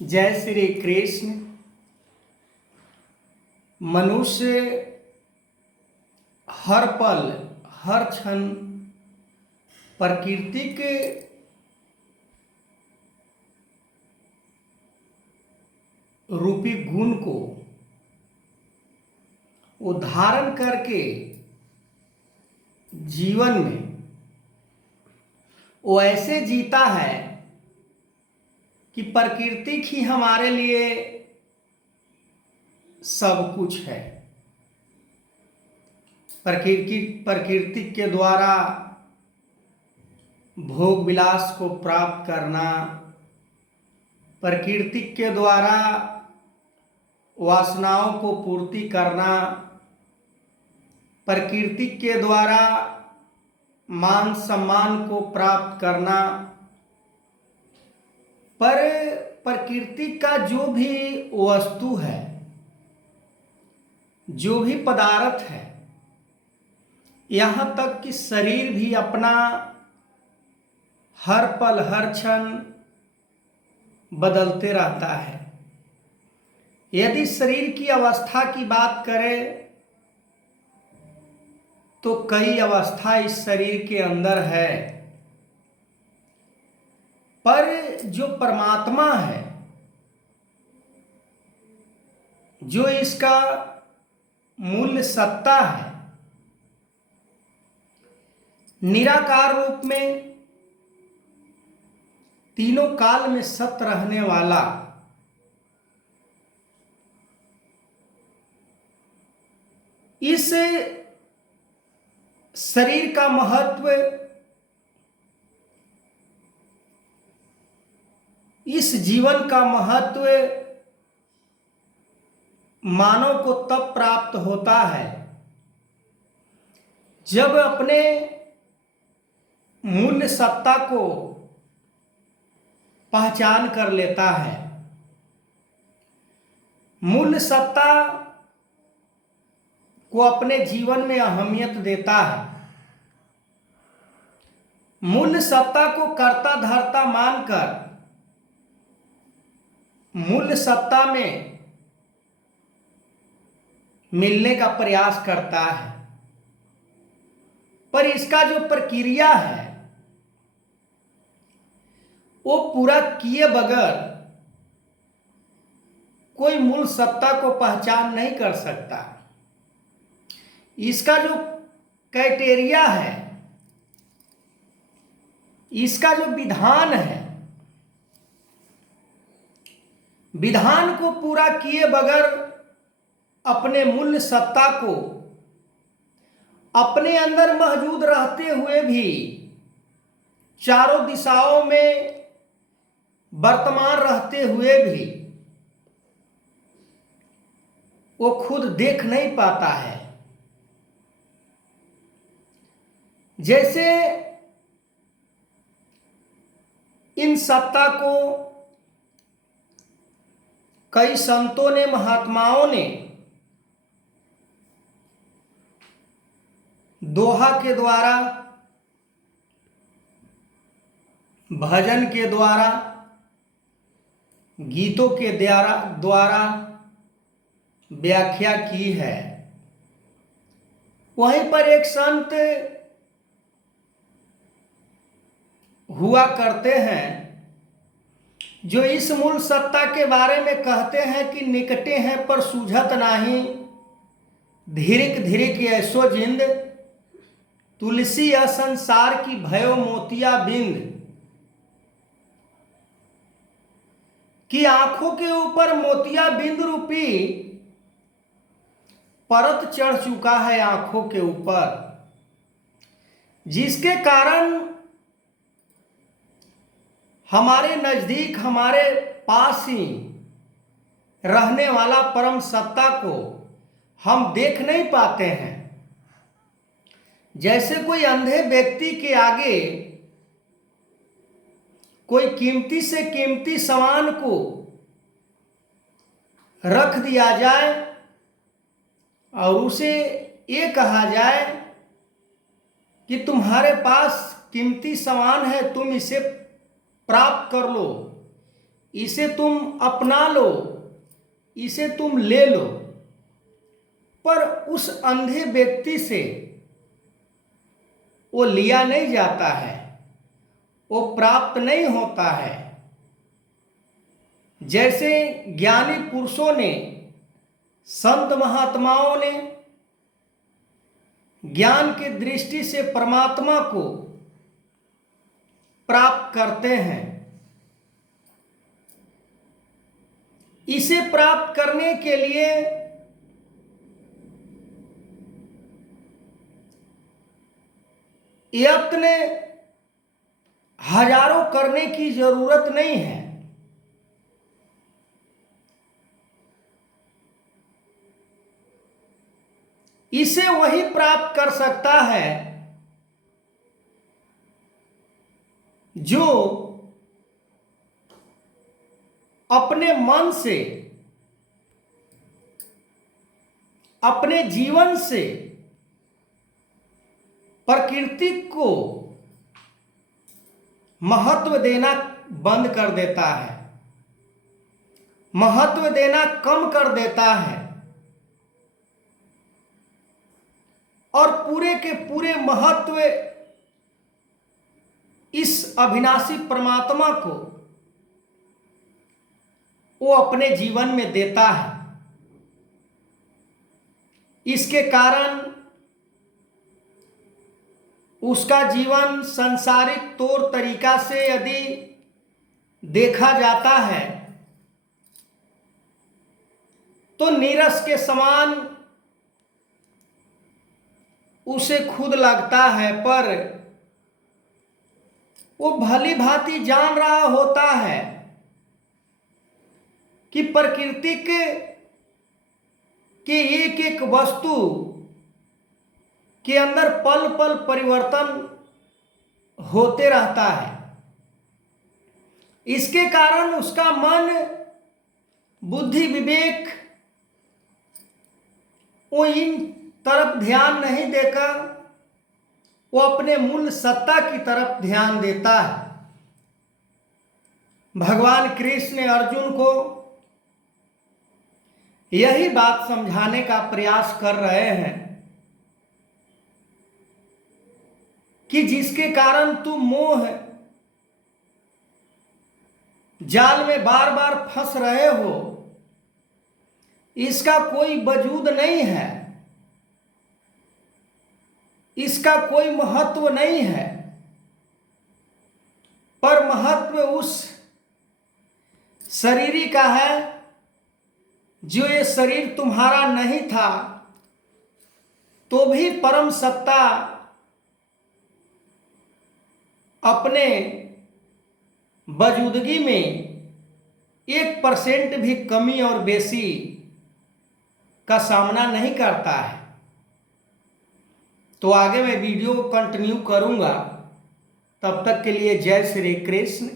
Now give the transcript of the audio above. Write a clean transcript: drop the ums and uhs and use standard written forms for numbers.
जय श्री कृष्ण। मनुष्य हर पल हर क्षण प्रकृति के रूपी गुण को वो धारण करके जीवन में वो ऐसे जीता है कि प्रकृति ही हमारे लिए सब कुछ है। प्रकृति के द्वारा भोग विलास को प्राप्त करना, प्रकृति के द्वारा वासनाओं को पूर्ति करना, प्रकृति के द्वारा मान सम्मान को प्राप्त करना। पर प्रकृति का जो भी वस्तु है, जो भी पदार्थ है, यहाँ तक कि शरीर भी अपना हर पल हर क्षण बदलते रहता है। यदि शरीर की अवस्था की बात करें तो कई अवस्था इस शरीर के अंदर है, पर जो परमात्मा है, जो इसका मूल सत्ता है, निराकार रूप में तीनों काल में सत रहने वाला, इस शरीर का महत्व इस जीवन का महत्व मानव को तब प्राप्त होता है जब अपने मूल्य सत्ता को पहचान कर लेता है। मूल्य सत्ता को अपने जीवन में अहमियत देता है। मूल्य सत्ता को कर्ता धर्ता मानकर मूल्य सत्ता में मिलने का प्रयास करता है। पर इसका जो प्रक्रिया है वो पूरा किए बगैर कोई मूल सत्ता को पहचान नहीं कर सकता। इसका जो क्राइटेरिया है, इसका जो विधान है, विधान को पूरा किए बगैर अपने मूल्य सत्ता को अपने अंदर मौजूद रहते हुए भी चारों दिशाओं में वर्तमान रहते हुए भी वो खुद देख नहीं पाता है। जैसे इन सत्ता को कई संतों ने, महात्माओं ने दोहा के द्वारा, भजन के द्वारा, गीतों के द्वारा व्याख्या की है। वहीं पर एक संत हुआ करते हैं जो इस मूल सत्ता के बारे में कहते हैं कि निकटे हैं पर सूझत नाही, धीरिक धीरिक ऐसो जिंद, तुलसी या संसार की भयो मोतिया बिंद। कि आंखों के ऊपर मोतिया बिंद रूपी परत चढ़ चुका है आंखों के ऊपर, जिसके कारण हमारे नजदीक, हमारे पास ही रहने वाला परम सत्ता को हम देख नहीं पाते हैं। जैसे कोई अंधे व्यक्ति के आगे कोई कीमती से कीमती सामान को रख दिया जाए और उसे ये कहा जाए कि तुम्हारे पास कीमती सामान है, तुम इसे प्राप्त कर लो, इसे तुम अपना लो, इसे तुम ले लो, पर उस अंधे व्यक्ति से वो लिया नहीं जाता है, वो प्राप्त नहीं होता है। जैसे ज्ञानी पुरुषों ने, संत महात्माओं ने ज्ञान की दृष्टि से परमात्मा को प्राप्त करते हैं, इसे प्राप्त करने के लिए यत्न हजारों करने की जरूरत नहीं है। इसे वही प्राप्त कर सकता है जो अपने मन से, अपने जीवन से प्रकृति को महत्व देना बंद कर देता है, महत्व देना कम कर देता है और पूरे के पूरे महत्व इस अविनाशी परमात्मा को वो अपने जीवन में देता है। इसके कारण उसका जीवन सांसारिक तौर तरीका से यदि देखा जाता है तो नीरस के समान उसे खुद लगता है, पर वो भली भांति जान रहा होता है कि प्रकृति के एक एक वस्तु के अंदर पल पल परिवर्तन होते रहता है। इसके कारण उसका मन, बुद्धि, विवेक वो इन तरफ ध्यान नहीं देकर वो अपने मूल सत्ता की तरफ ध्यान देता है। भगवान कृष्ण ने अर्जुन को यही बात समझाने का प्रयास कर रहे हैं कि जिसके कारण तुम मोह जाल में बार बार फंस रहे हो, इसका कोई वजूद नहीं है, इसका कोई महत्व नहीं है, पर महत्व उस शरीर का है जो ये शरीर तुम्हारा नहीं था तो भी परम सत्ता अपने वजूदगी में 1% भी कमी और बेसी का सामना नहीं करता है। तो आगे मैं वीडियो को कंटिन्यू करूंगा, तब तक के लिए जय श्री कृष्ण।